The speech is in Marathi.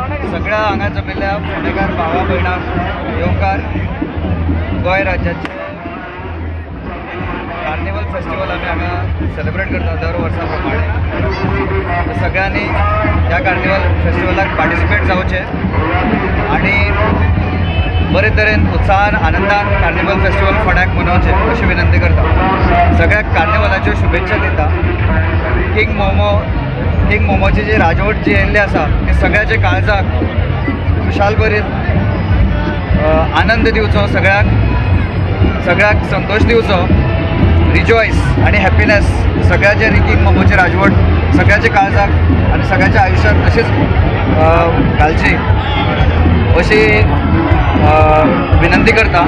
सगळ्या हांगा जमिल्ल्या फोंडेकार भावा भयणांक येवकार गोंय राज्याचे कार्निवल फेस्टिवल आमी हांगा सेलिब्रेट करता दर वर्सा प्रमाणे. सगळ्यांनी ह्या कार्निवल फेस्टिवलाक पार्टिसिपेट जावचें आनी बरे तरेन उत्साहान आनंदान कार्निवल फेस्टिवल फोंड्याक मनोवचें अशी विनंती करता. सगळ्याक कार्निवलाच्यो शुभेच्छा दिता. किंग मोमोची जी राजवट जी येयल्ली आसा ती सगळ्याचे काळजाक खुशाल बरीत आनंद दिवचो, सगळ्याक संतोष दिवचो, रिजॉयस आणि हॅपीनेस सगळ्याचे किंग मोमोची राजवट सगळ्याच्या काळजाक आणि सगळ्याच्या आयुष्यात तशीच घालची अशी विनंती करता.